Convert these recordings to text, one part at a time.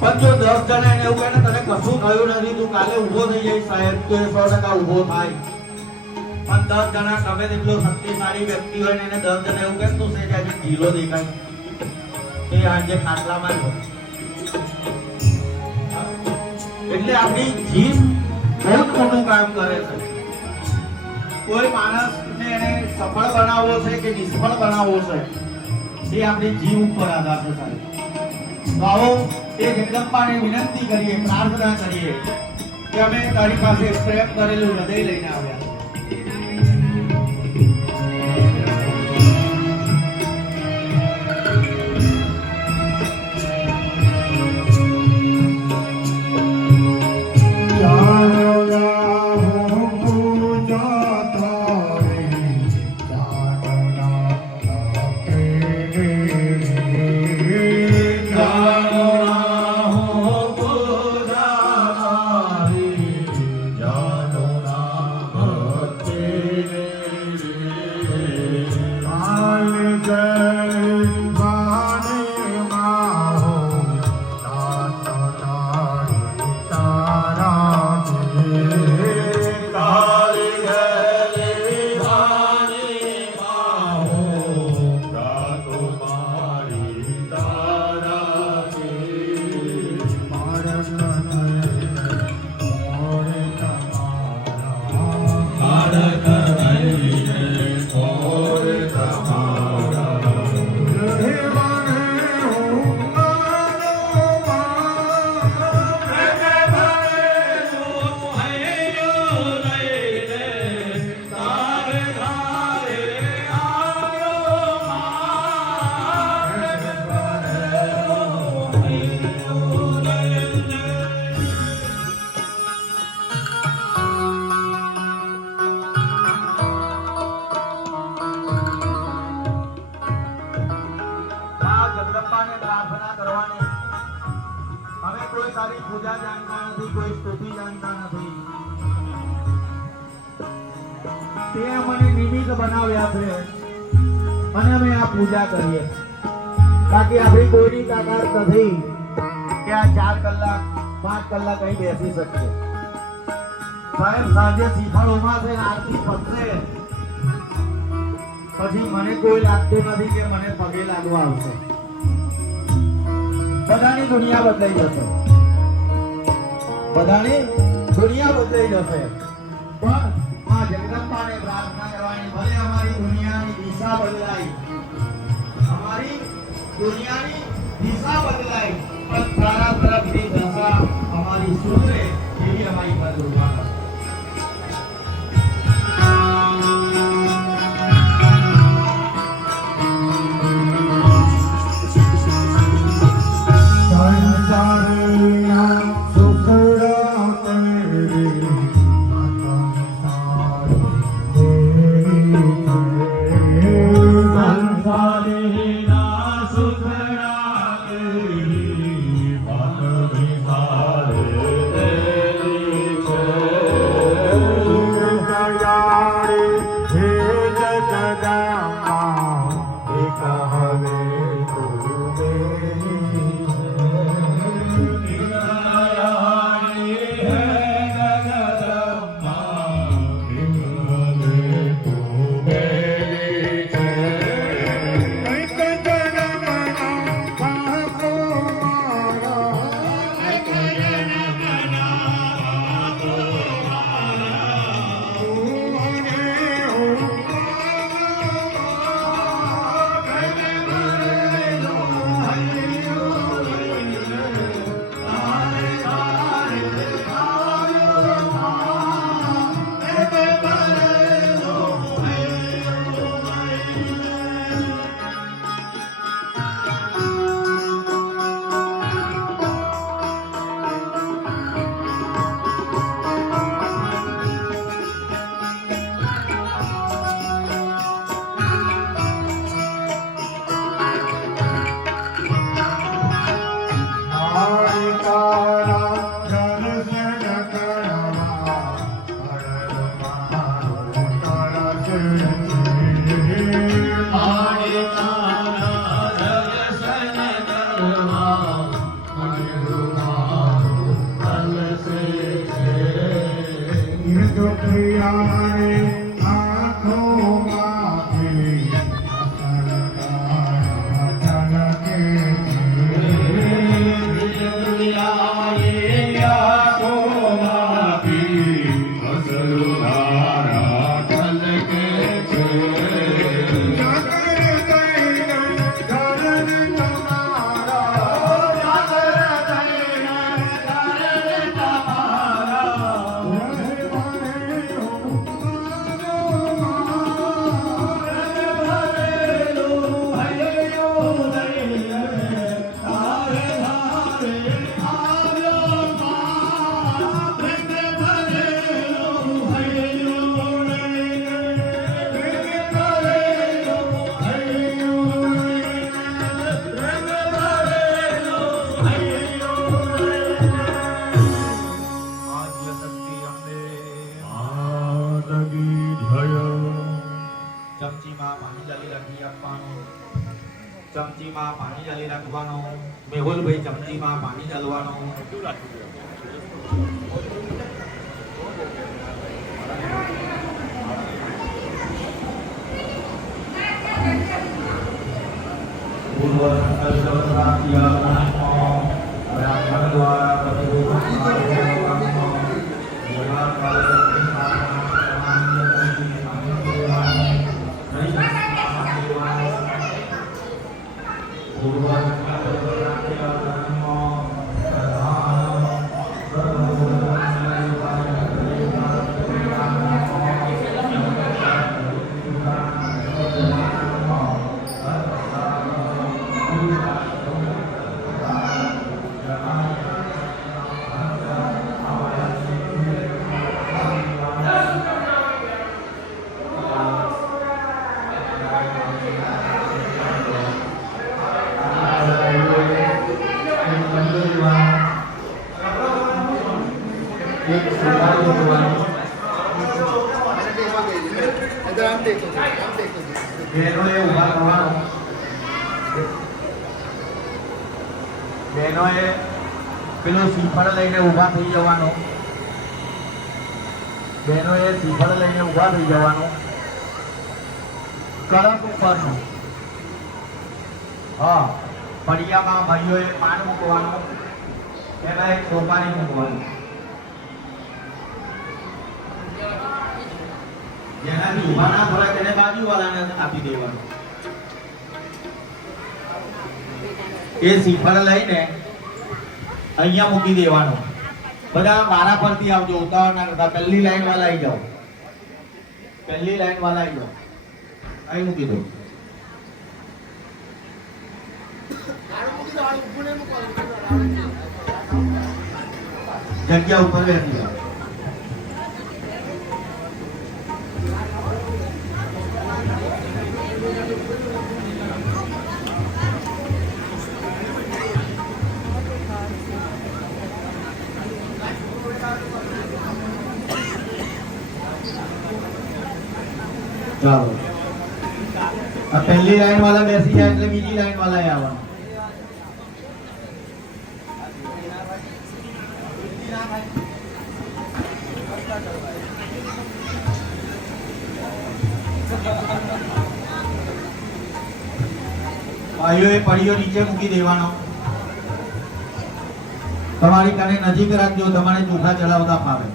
પણ જો 10 જણા એને એવું કહે ને તને કશું થયું નથી, તું કાલે ઊભો થઈ જઈશ સાહેબ, તો એ 100% ઊભો થાય. પણ 10 જણા તમે એટલો શક્તિશાળી વ્યક્તિ હોય ને એને 10 જણા એવું કહે તો છે કે આજે ઢીલો દેખાય, એ આજે ખાટલામાં જ હોય. એટલે આપણી જીભ બહુ મોટું કામ કરે છે. કોઈ માણસને એને સફળ બનાવવો છે કે નિષ્ફળ બનાવવો છે, એ આપણી જીભ ઉપર આધાર છે સાહેબ. તો આવો એ જગદંબાને વિનંતી કરીએ, પ્રાર્થના કરીએ કે અમે તારી પાસે પ્રેમ કરેલું હૃદય લઈને આવ્યા. સારી પૂજા જાણતા નથી, કોઈ સ્તુતિ જાણતા નથી, તે અમને નિમિત્ત બનાવ્યા છે અને અમે આ પૂજા કરીએ. બાકી આપણી કોઈની તાકાત નથી કે આ 4 કલાક 5 કલાક અહીં બેસી શકીએ. સાહેબ સાંજે શ્રીફળ ઉમાશે, આરતી પતશે, પછી મને કોઈ લાગતું નથી કે મને પગે લાગવા આવશે. બધાની દુનિયા બદલાઈ જશે, બધાની દુનિયા બદલાઈ જશે. પણ આ જગદંબાને પ્રાર્થના કરવાની, ભલે અમારી દુનિયાની દિશા બદલાય, અમારી દુનિયાની દિશા બદલાય, પણ તારા તરફની દિશા અમારી સુધરે એવી અમારી પર કૃપા કર. Yeah. અગરબત્તીમાં પાણી ડાલવાનું. બહેનોએ પેલું શ્રીફળ લઈને ઊભા થઈ જવાનું. બહેનોએ શ્રીફળ લઈને ઊભા થઈ જવાનું. કળશ ઉપરનું હા ફળિયામાં ભાઈઓએ પાન મૂકવાનું, એમાં એક સોપારી મૂકવાનું, જેનાથી ઊભા ના ભરાય તેને બાજુવાળાને આપી દેવાનું. એ શ્રીફળ લઈને અહીંયા મૂકી દેવાનું. બધા મારા પરથી આવજો, ઉતાવળ ના કરતા. પહેલી લાઈન વાળા આવી જાઓ, પહેલી લાઈન વાળા આવી જાઓ. અહીં મૂકી દો. જગ્યા ઉપર બેસી જાઓ. ચાલો, આ પહેલી લાઈન વાળા બેસી જાય એટલે બીજી લાઈન વાળા આવવાનું. ભાઈઓએ પડીઓ નીચે મૂકી દેવાનો. તમારી કાને નજીક રાખજો, તમારે ચોખા ચડાવતા ફાવે.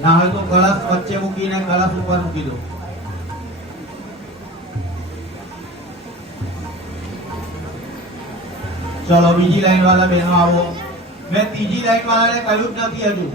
ના હોય તો કળશ વચ્ચે મૂકીને કળશ ઉપર મૂકી દો. ચલો, બીજી લાઈન વાળા બહેનો આવો. મેં ત્રીજી લાઈન વાળાને કહ્યું જ નથી હજુ.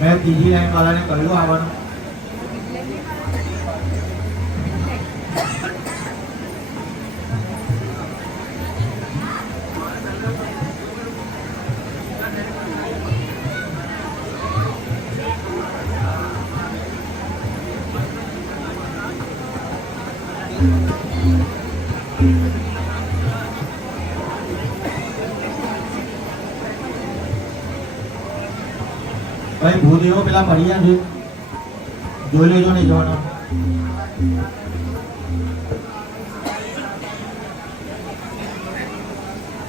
મેં ત્રીજી લાઈન વાળાને કહ્યું આવવાનું. ભાઈ ભૂદેવો પેલા મળ્યા છે, જોઈ લેજો નહીં જવાનો.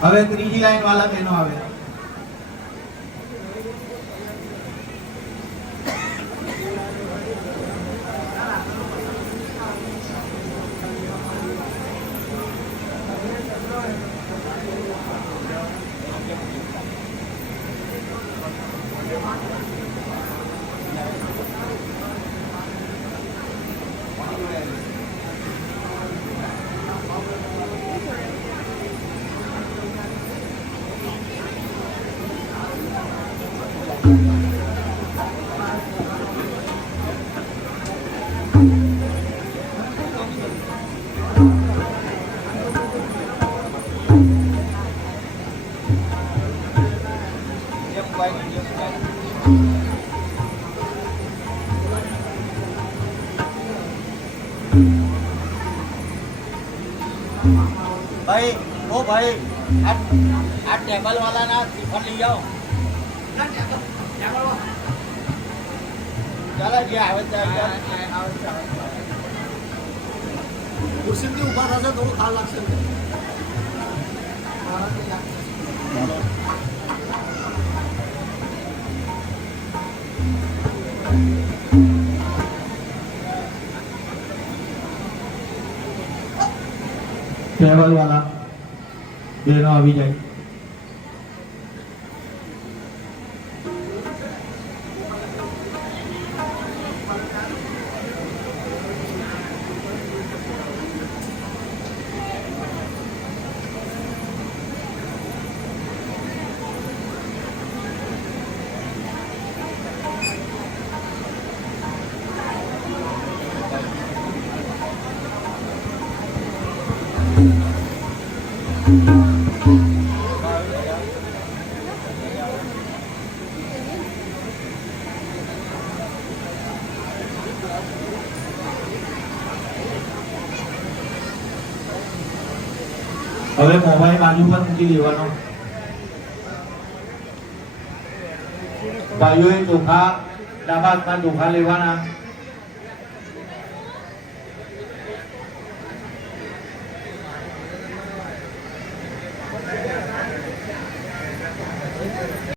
હવે ત્રીજી લાઈન વાળા બહેનો આવે. ભાઈ ઓ ભાઈ આ ટેબલ વાળાના ટિફિન લઈ જાઓ. ચાલો જે આવે ખુરશીથી ઊભા થશે થોડું ખાર લાગશે. ટેબલ વાળા બેનો આવી જાય. હવે મોબાઈલ બાજુ પર મૂકી દેવાનો. ભાઈઓએ ચોખા ડાબા હાથમાં ચોખા લેવાના.